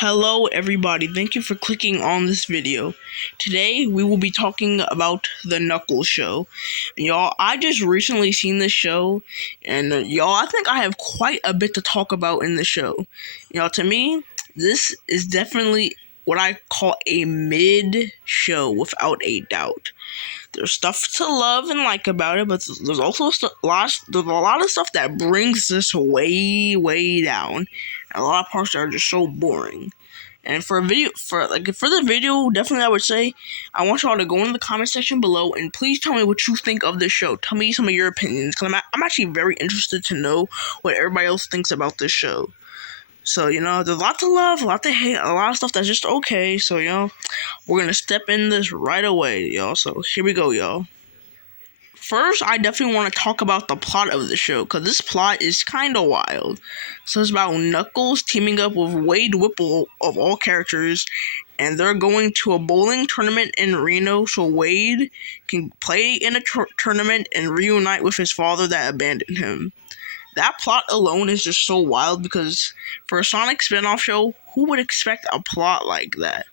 Hello everybody, thank you for clicking on this video. Today we will be talking about the Knuckles show. And y'all, I just recently seen this show, and y'all, I think I have quite a bit to talk about in the show. Y'all, to me, this is definitely what I call a mid show without a doubt. There's stuff to love and like about it, but there's also there's a lot of stuff that brings this way down. And a lot of parts that are just so boring. And for the video, definitely I would say I want y'all to go in the comment section below and please tell me what you think of this show. Tell me some of your opinions, because I'm actually very interested to know what everybody else thinks about this show. So, there's a lot to love, a lot to hate, a lot of stuff that's just okay. So, we're going to step in this right away, y'all. So, here we go, y'all. First, I definitely want to talk about the plot of the show, because this plot is kind of wild. So, it's about Knuckles teaming up with Wade Whipple, of all characters, and they're going to a bowling tournament in Reno so Wade can play in a tournament and reunite with his father that abandoned him. That plot alone is just so wild, because for a Sonic spin-off show, who would expect a plot like that?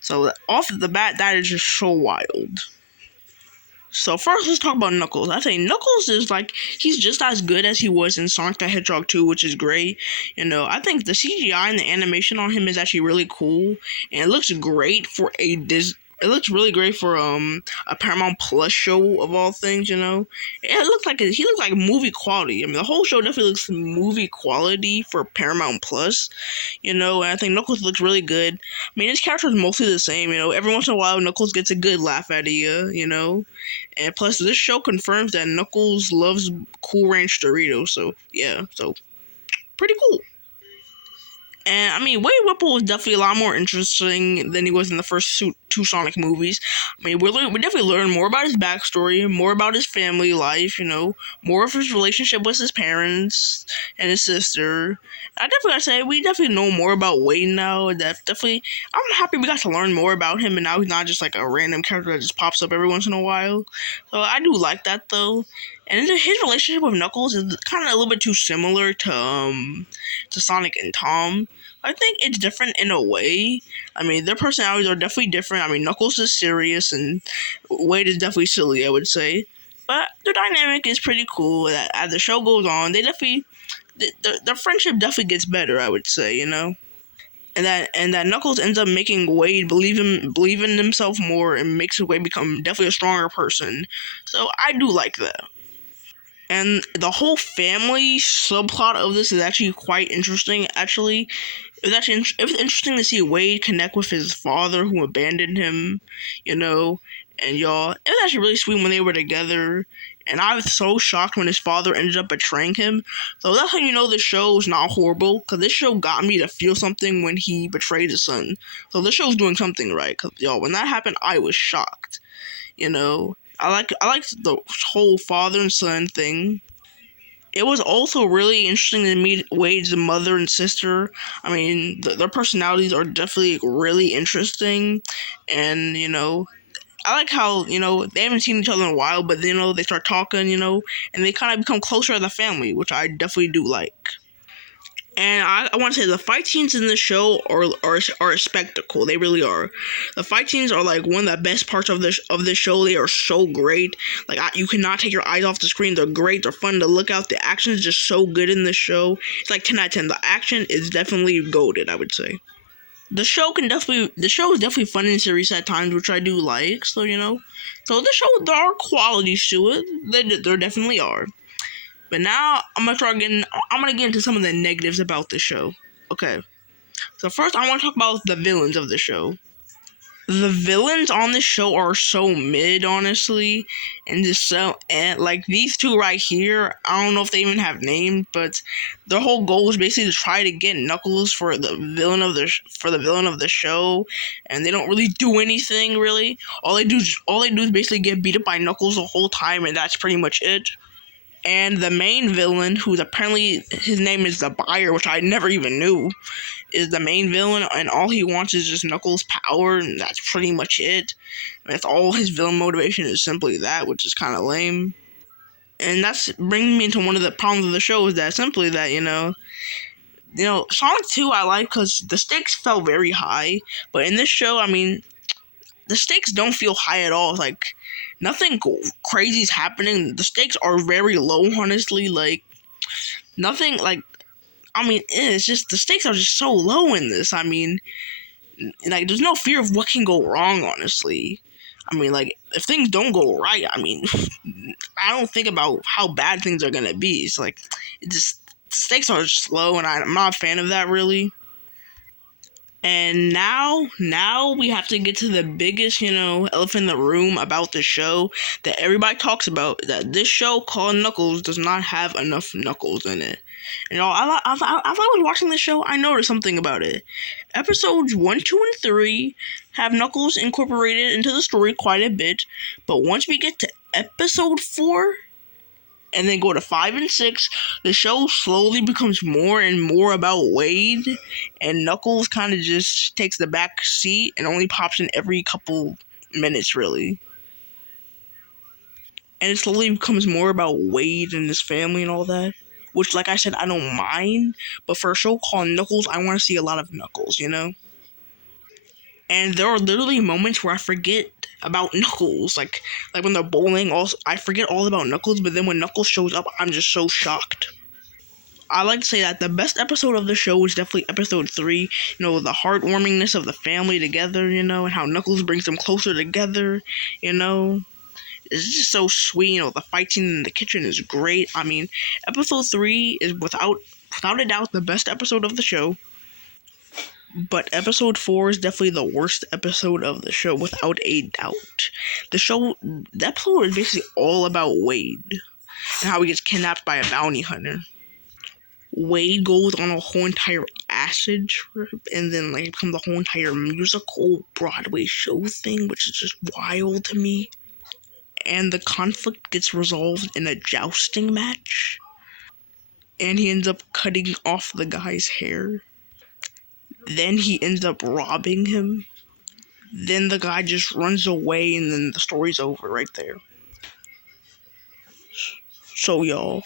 So off the bat, that is just so wild. So first, let's talk about Knuckles. I think Knuckles is he's just as good as he was in Sonic the Hedgehog 2, which is great. I think the CGI and the animation on him is actually really cool, and it looks great for It looks really great for a Paramount Plus show of all things. It looks like he looks like movie quality. I mean, the whole show definitely looks movie quality for Paramount Plus. And I think Knuckles looks really good. I mean, his character is mostly the same. Every once in a while Knuckles gets a good laugh out of you. And plus, this show confirms that Knuckles loves Cool Ranch Doritos. So yeah, so pretty cool. And I mean, Wade Whipple was definitely a lot more interesting than he was in the first two Sonic movies. I mean, we definitely learn more about his backstory, more about his family life, more of his relationship with his parents and his sister. I definitely gotta say, we definitely know more about Wade now. I'm happy we got to learn more about him, and now he's not just like a random character that just pops up every once in a while. So I do like that, though. And his relationship with Knuckles is kind of a little bit too similar to Sonic and Tom. I think it's different in a way. I mean, their personalities are definitely different. I mean, Knuckles is serious and Wade is definitely silly, I would say. But their dynamic is pretty cool. As the show goes on, their friendship definitely gets better, I would say, And that Knuckles ends up making Wade believe in himself more and makes Wade become definitely a stronger person. So I do like that. And the whole family subplot of this is actually quite interesting. Actually, it's interesting to see Wade connect with his father who abandoned him, and y'all, it was actually really sweet when they were together. And I was so shocked when his father ended up betraying him. So that's how you know this show is not horrible, because this show got me to feel something when he betrayed his son. So this show's doing something right, because y'all, when that happened, I was shocked. I like the whole father and son thing. It was also really interesting to meet Wade's mother and sister. I mean, their personalities are definitely really interesting, and I like how they haven't seen each other in a while, but they start talking, and they kind of become closer as a family, which I definitely do like. And I want to say the fight scenes in the show are a spectacle. They really are. The fight scenes are like one of the best parts of the show. They are so great. You cannot take your eyes off the screen. They're great. They're fun to look at. The action is just so good in the show. It's like 10 out of 10. The action is definitely goated, I would say. The show is definitely fun and serious at times, which I do like. So so the show, there are qualities to it. There definitely are. But now I'm gonna get into some of the negatives about the show. Okay. So first I want to talk about the villains of the show. The villains on this show are so mid, honestly, and like these two right here, I don't know if they even have names, but their whole goal is basically to try to get Knuckles for the villain of the show, and they don't really do anything really. All they do is basically get beat up by Knuckles the whole time, and that's pretty much it. And the main villain, who's apparently, his name is the Buyer, which I never even knew, is the main villain, and all he wants is just Knuckles' power, and that's pretty much it. And that's all his villain motivation is, simply that, which is kind of lame. And that's bringing me into one of the problems of the show, is that simply that, Sonic 2 I like because the stakes felt very high, but in this show, I mean, the stakes don't feel high at all. Like, nothing crazy is happening. The stakes are very low, honestly. Like, nothing, like, I mean, it's just, the stakes are just so low in this. I mean, like, there's no fear of what can go wrong, honestly. I mean, like, if things don't go right, I mean, I don't think about how bad things are gonna be. It's like, it just, the stakes are just low, and I'm not a fan of that, really. And now we have to get to the biggest, elephant in the room about the show that everybody talks about. That this show called Knuckles does not have enough Knuckles in it. And as I was watching this show, I noticed something about it. Episodes 1, 2, and 3 have Knuckles incorporated into the story quite a bit, but once we get to episode 4, and then go to 5 and 6, the show slowly becomes more and more about Wade, and Knuckles kind of just takes the back seat and only pops in every couple minutes, really. And it slowly becomes more about Wade and his family and all that, which, like I said, I don't mind, but for a show called Knuckles, I want to see a lot of Knuckles. And there are literally moments where I forget about Knuckles, like when they're bowling. Also, I forget all about Knuckles, but then when Knuckles shows up, I'm just so shocked. I like to say that the best episode of the show is definitely episode 3. The heartwarmingness of the family together, and how Knuckles brings them closer together, It's just so sweet, the fight scene in the kitchen is great. I mean, episode 3 is without a doubt the best episode of the show. But episode 4 is definitely the worst episode of the show, without a doubt. The episode is basically all about Wade and how he gets kidnapped by a bounty hunter. Wade goes on a whole entire acid trip, and then becomes a whole entire musical Broadway show thing, which is just wild to me. And the conflict gets resolved in a jousting match, and he ends up cutting off the guy's hair. Then he ends up robbing him. Then the guy just runs away, and then the story's over right there. So, y'all,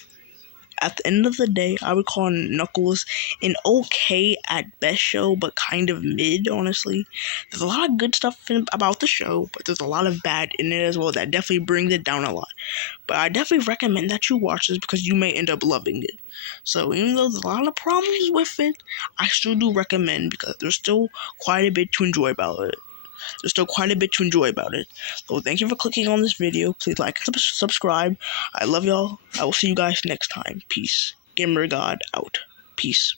at the end of the day, I would call Knuckles an okay at best show, but kind of mid, honestly. There's a lot of good stuff about the show, but there's a lot of bad in it as well that definitely brings it down a lot. But I definitely recommend that you watch this because you may end up loving it. So even though there's a lot of problems with it, I still do recommend because there's still quite a bit to enjoy about it. So thank you for clicking on this video. Please like and subscribe. I love y'all. I will see you guys next time. Peace. Gamer God out. Peace.